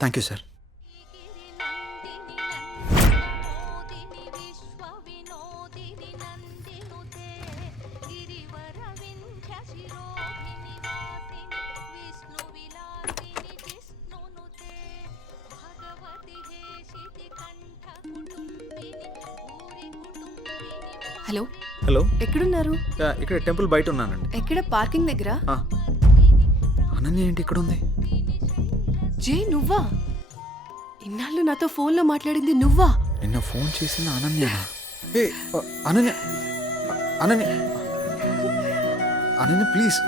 Thank you sir. Hello hello, ఎక్కడున్నారు? ఇక్కడ temple బయట ఉన్నానండి. ఎక్కడ? పార్కింగ్ దగ్గర. అనన్య ఏంటి ఇక్కడ ఉంది? జే, నువ్వా? ఇన్నాళ్ళు నాతో ఫోన్లో మాట్లాడింది నువ్వా? నిన్న ఫోన్ చేసింది అనన్య. అనన్య అనన్య అనన్య ప్లీజ్.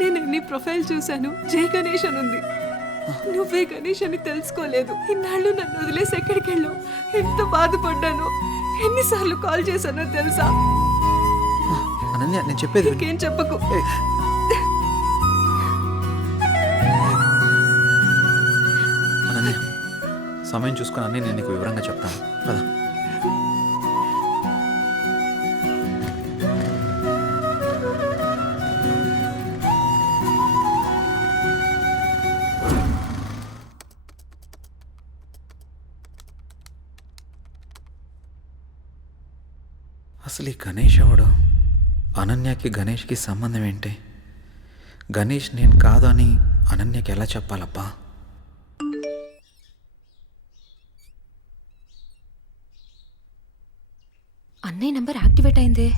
నేను నీ ప్రొఫైల్ చూశాను, జై గణేష్ అని ఉంది. నువ్వే గణేష్ అని తెలుసుకోలేదు. ఇన్నాళ్ళు నన్ను వదిలేసి ఎక్కడికి వెళ్ళావు? ఎంత బాధపడ్డాను, ఎన్నిసార్లు కాల్ చేశానో తెలుసా? అనన్య నేను చెప్పేది ఇంకేం చెప్పకు. అనన్య సమయం చూసుకొని అన్నీ నేను నీకు వివరంగా చెప్తాను కదా. అసలు ఈ గణేష్ ఎవడు? అనన్యకి గణేష్కి సంబంధం ఏంటి? గణేష్ నేను కాదు అని అనన్యకి ఎలా చెప్పాలబ్బా? అన్నయ్య నంబర్ యాక్టివేట్ అయిందే.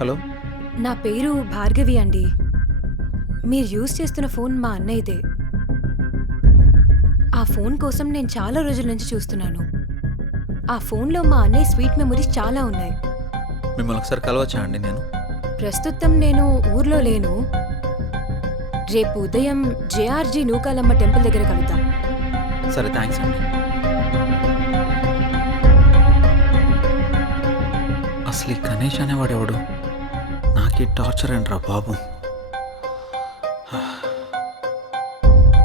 హలో, నా పేరు భార్గవి అండి. మీరు యూజ్ చేస్తున్న ఫోన్ మా అన్నయ్యదే. ఆ ఫోన్ కోసం నేను చాలా రోజుల నుంచి చూస్తున్నాను. ఆ ఫోన్లో మా అన్నయ్య స్వీట్ మెమరీస్ చాలా ఉన్నాయి. మిమ్మల్ని ఒకసారి కలవచ్చా అండి? నేను ప్రస్తుతం నేను ఊర్లో లేను. రేపు ఉదయం జేఆర్జీ నూకాలమ్మ టెంపుల్ దగ్గర కలుద్దాం. సరే, థ్యాంక్స్ అండి. అసలు ఈ గణేష్ అనేవాడు ఎవడు? నాకీ టార్చర్ ఏంట్రా బాబు.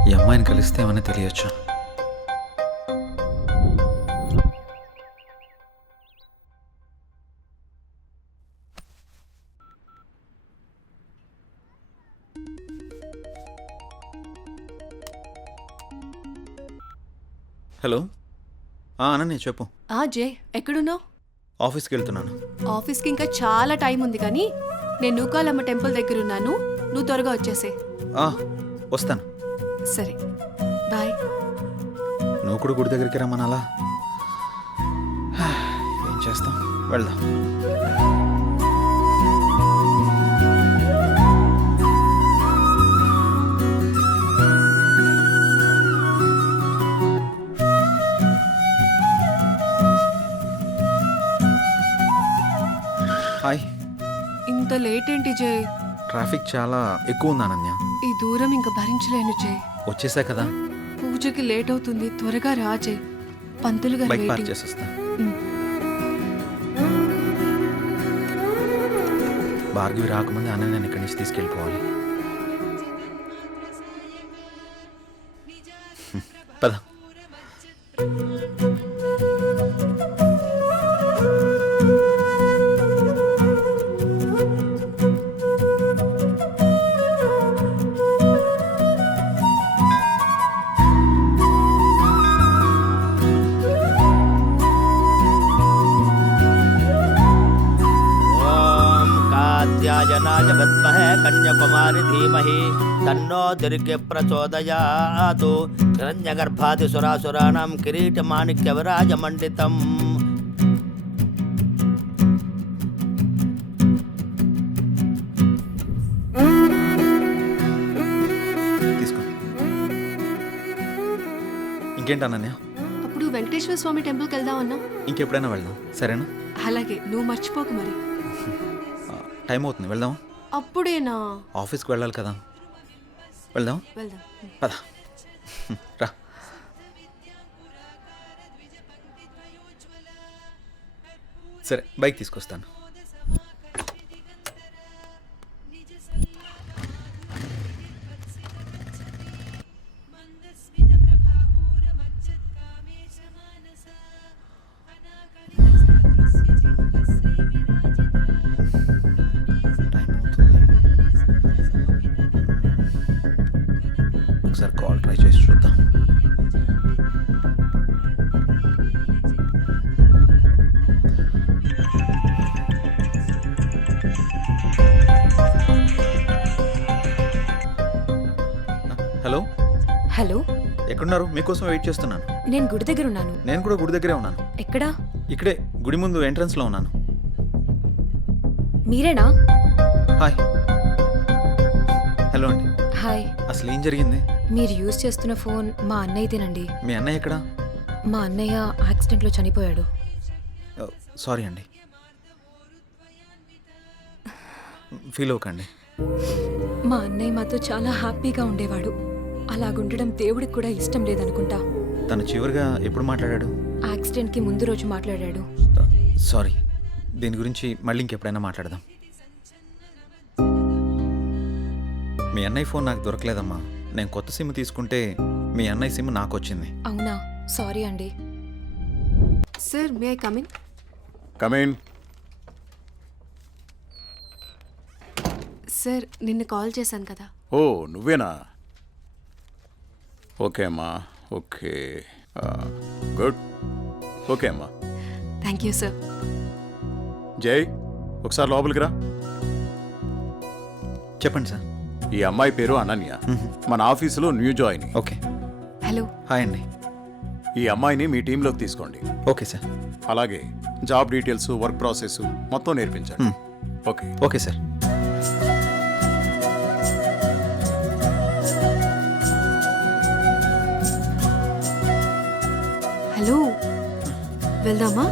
ఈ అమ్మాయిని కలిస్తే ఏమని తెలియచ్చు. హలో, అనన్య చెప్పు. జే, ఎక్కడున్నావు? ఆఫీస్కి వెళ్తున్నాను. ఆఫీస్కి ఇంకా చాలా టైం ఉంది, కానీ నేను నూకాలమ్మ టెంపుల్ దగ్గర ఉన్నాను. నువ్వు త్వరగా వచ్చేసే. వస్తాను. సరే, బాయ్. నువ్వు కూడా గుడి దగ్గరికి రమ్మనాలా? ఏం చేస్తాం, వెళ్దాం. హాయ్. ఇంత లేట్ ఏంటి జే? ట్రాఫిక్ చాలా ఎక్కువ ఉంది అనన్య. ఈ దూరం ఇంకా భరించలేను జే. వచ్చేసా కదా. పూజకి లేట్ అవుతుంది, త్వరగా రా జే. పంతులు గారు బైక్ పార్క్ వెయిటింగ్. చేసేస్తా. భార్గవి రాకముందే అనన్యని ఇక్కడి నుంచి తీసుకెళ్ళిపోవాలి. పద. जनाय विद्महे कन्याकुमारी धीमहि तन्नो दुर्गे प्रचोदयातु हिरण्यगर्भादिसुरासुराणां किरीटमाणिक्यविराजमण्डितम् తీసుకో. ఇంకేంటి అనన్య? అప్పుడు వెంకటేశ్వర స్వామి టెంపుల్కి వెళ్దామన్నా. ఇంకెప్పుడైనా వెళ్దాం, సరేనా? అలాగే, నువ్వు మర్చిపోకు మరి. టైం అవుతుంది, వెళ్దాం. అప్పుడేనా? ఆఫీస్కి వెళ్ళాలి కదా. వెళ్దాం. వెళ్దాం, పద. రా. సరే, బైక్ తీసుకొస్తాను. ఒకసారి కాల్ ట్రై చేసి చూద్దాం. హలో, హలో, ఎక్కడున్నారు? మీకోసం వెయిట్ చేస్తున్నాను. నేను గుడి దగ్గర ఉన్నాను. నేను కూడా గుడి దగ్గరే ఉన్నాను. ఎక్కడా? ఇక్కడే గుడి ముందు ఎంట్రన్స్లో ఉన్నాను. మీరేనా? హాయ్. హలో అండి. హాయ్. అసలు ఏం జరిగింది? మీరు యూజ్ చేస్తున్న ఫోన్ మా అన్నయ్యదేనండి. మీ అన్నయ్య ఎక్కడా? మా అన్నయ్య యాక్సిడెంట్లో చనిపోయాడు. సారీ అండి, ఫీల్ అవ్వకండి. మా అన్నయ్య మాతో చాలా హ్యాపీగా ఉండేవాడు. అలాగుండడం దేవుడికి కూడా ఇష్టం లేదనుకుంటా. తను చివరిగా ఎప్పుడు మాట్లాడాడు? యాక్సిడెంట్కి ముందు రోజు మాట్లాడాడు. సారీ, దీని గురించి మళ్ళీ ఇంకెప్పుడైనా మాట్లాడదాం. మీ అన్నయ్య ఫోన్ నాకు దొరకలేదమ్మా. నేను కొత్త సిమ్ తీసుకుంటే మీ అన్నయ్య సిమ్ నాకు వచ్చింది. అవునా? సారీ అండి. Sir, may I come in? Come in. Sir, నిన్న కాల్ చేశాను కదా. ఓ, నువ్వేనా? ఓకే అమ్మా, ఓకే, గుడ్. ఓకే అమ్మా. Thank you sir. జై, ఒకసారి లోపలికి రా. చెప్పండి సార్. ఈ అమ్మాయి పేరు అనన్య, మన ఆఫీసులో new join. Okay. Hello. Hi అండి. ఈ అమ్మాయిని మీ టీంలోకి తీసుకోండి. Okay sir. అలాగే జాబ్ డీటెయిల్స్, వర్క్ ప్రాసెస్ మొత్తం నేర్పించండి. ఓకే. Okay sir. హలో, వెళ్దామా?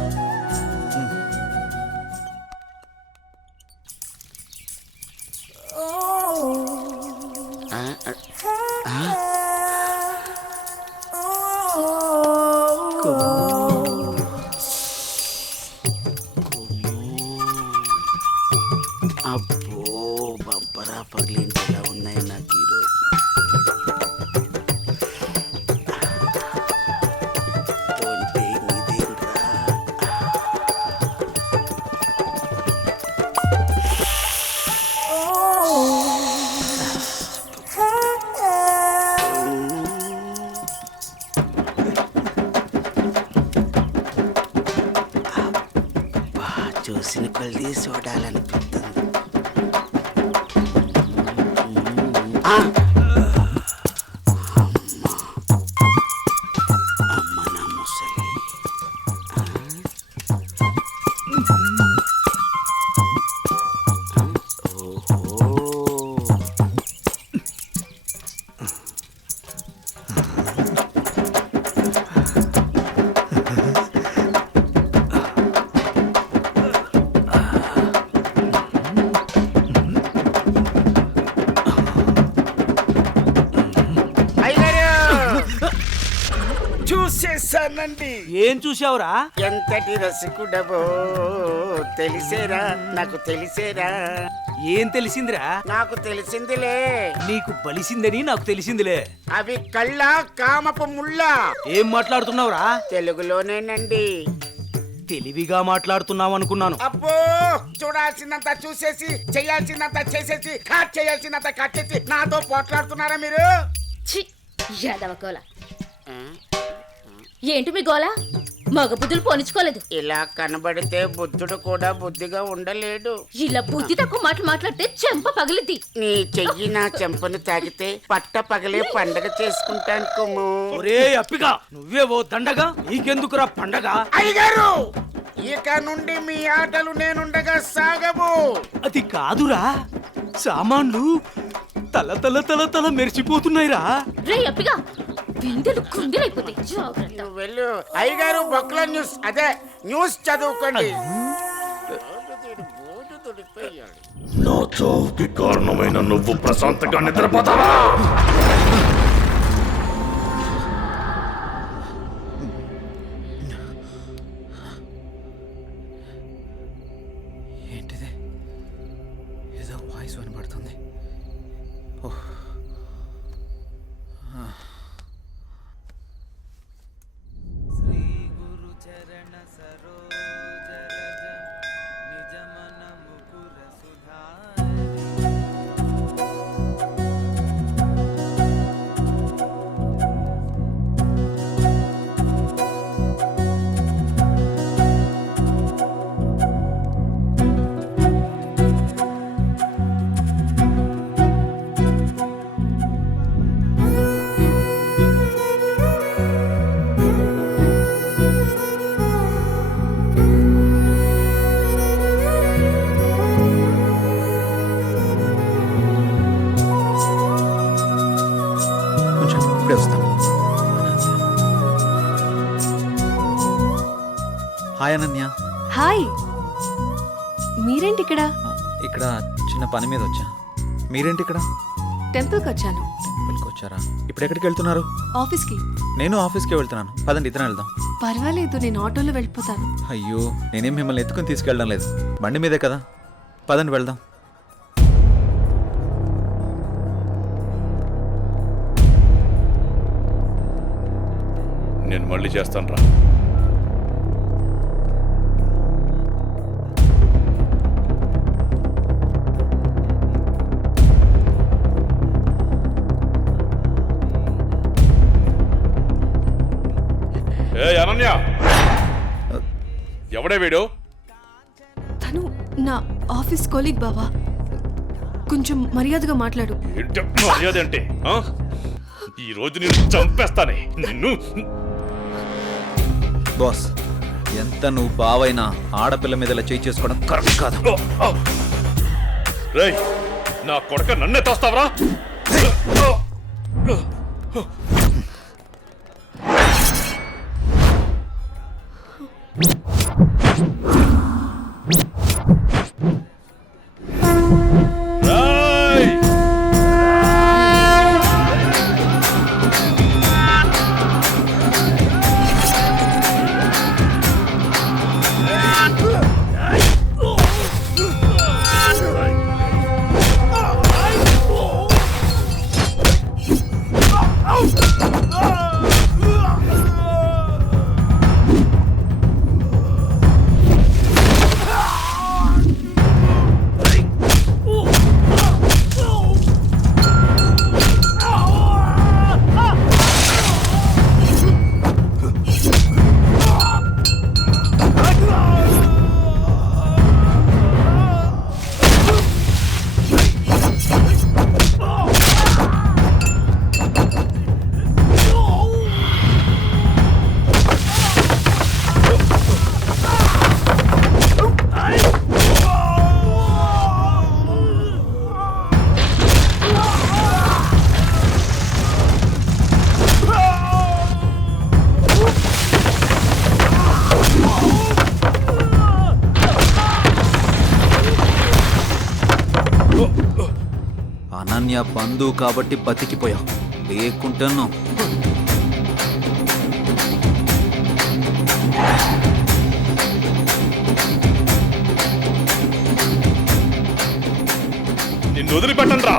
అబ్బో, బంపరా పగిలించేలా ఉన్నాయి నాకు ఈరోజు. కొంటే ఇదేంట్రా? అబ్బా, చూసిన కొలిది చూడాలనిపిస్తుంది. అమ్మ నా ముసలి. ఓహో, చూసేసానండి. ఏం చూసావురా? ఎంతటి రసికుడవో తెలిసేరా, నాకు తెలిసేరా. ఏం తెలిసిందిరా? నాకు తెలిసిందిలే. నీకు బలిసిందని నాకు తెలిసిందిలే. అవి కళ్ళ కామపు ముళ్ళ. ఏం మాట్లాడుతున్నావురా? తెలుగులోనేనండి. తెలివిగా మాట్లాడుతున్నావు అనుకున్నాను. అబ్బో, చూడాల్సిందంతా చూసేసి, చేయాల్సిందంతా చేసేసి, కట్ చేయాల్సిందంతా కట్ చేసి నాతో పోట్లాడుతున్నారా మీరు? ఛీ, యాదవ గోల. ఏంటి మీ గోల? మగ బుద్ధులు పోనిచ్చుకోలేదు. ఇలా కనబడితే బుద్ధుడు కూడా బుద్ధిగా ఉండలేడు. ఇలా బుద్ధి తక్కువ మాటలు మాట్లాడితే చెంప పగిలిద్ది. నీ చెయ్యి నా చెంపను తాకితే పట్ట పగలే పండగ చేసుకుంటాను కుమ్ము. ఒరే అప్పిగా, నువ్వే ఓ దండగా, నీకెందుకురా పండగ? అయ్యగారు, ఇక నుండి మీ ఆటలు నేనుండగా సాగవు. అది కాదురా, సామాన్లు తల తల తల తల మెరిచిపోతున్నాయిరా. రే అప్పిగా, బిందెలు కుంగిరైపోతాయి. జాగ్రత్త. నువ్వు వెళ్ళు. అయ్యగారు, బొక్కల న్యూస్, అదే న్యూస్ చదువుకోండి. నా చావుకి కారణమైన నువ్వు ప్రశాంతంగా నిద్రపోతావా? ఏంటిది? ఏదో వాయిస్ వినబడుతుంది. ఓహ్, శ్రీ గురు చరణ సరోజ రజ నిజ మన ముకుర సుధారి. అనన్య. హాయ్ మీరేంటి ఇక్కడ? ఇక్కడ చిన్న పని మీద వచ్చా. మీరేంటి ఇక్కడ? టెంపుల్కి వచ్చాను. టెంపుల్కి వచ్చారా? ఇప్పుడు ఎక్కడికి వెళ్తున్నారు? ఆఫీస్కి. నేను ఆఫీస్కి వెళ్తున్నాను. పదండి, ఇద్దరం వెళ్దాం. పర్వాలేదు, నేను ఆటోలో వెళ్ళిపోతాను. అయ్యో, నేనేం మిమ్మల్ని ఎత్తుకుని తీసుకెళ్ళడం లేదు, బండి మీదే కదా. పదండి వెళ్దాం. నేను మళ్ళీ చేస్తాను రా. ఏ అనన్య, ఎవడే వీడు? తను నా ఆఫీస్ కొలీగ్ బావా. కొంచెం మర్యాదగా మాట్లాడు. ఏంటి మర్యాద అంటే? ఈ రోజు నేను చంపేస్తానే నిన్ను. బాస్, ఎంత నువ్వు బావైనా ఆడపిల్ల మీద ఇలా చేయి చేసుకోవడం కరెక్ట్ కాదు. రేయ్, నా కొడక నన్నే తోస్తావరా? అనన్య బంధువు కాబట్టి బతికిపోయావు, లేకుంటాను. నిన్ను వదిలిపెట్టను రా.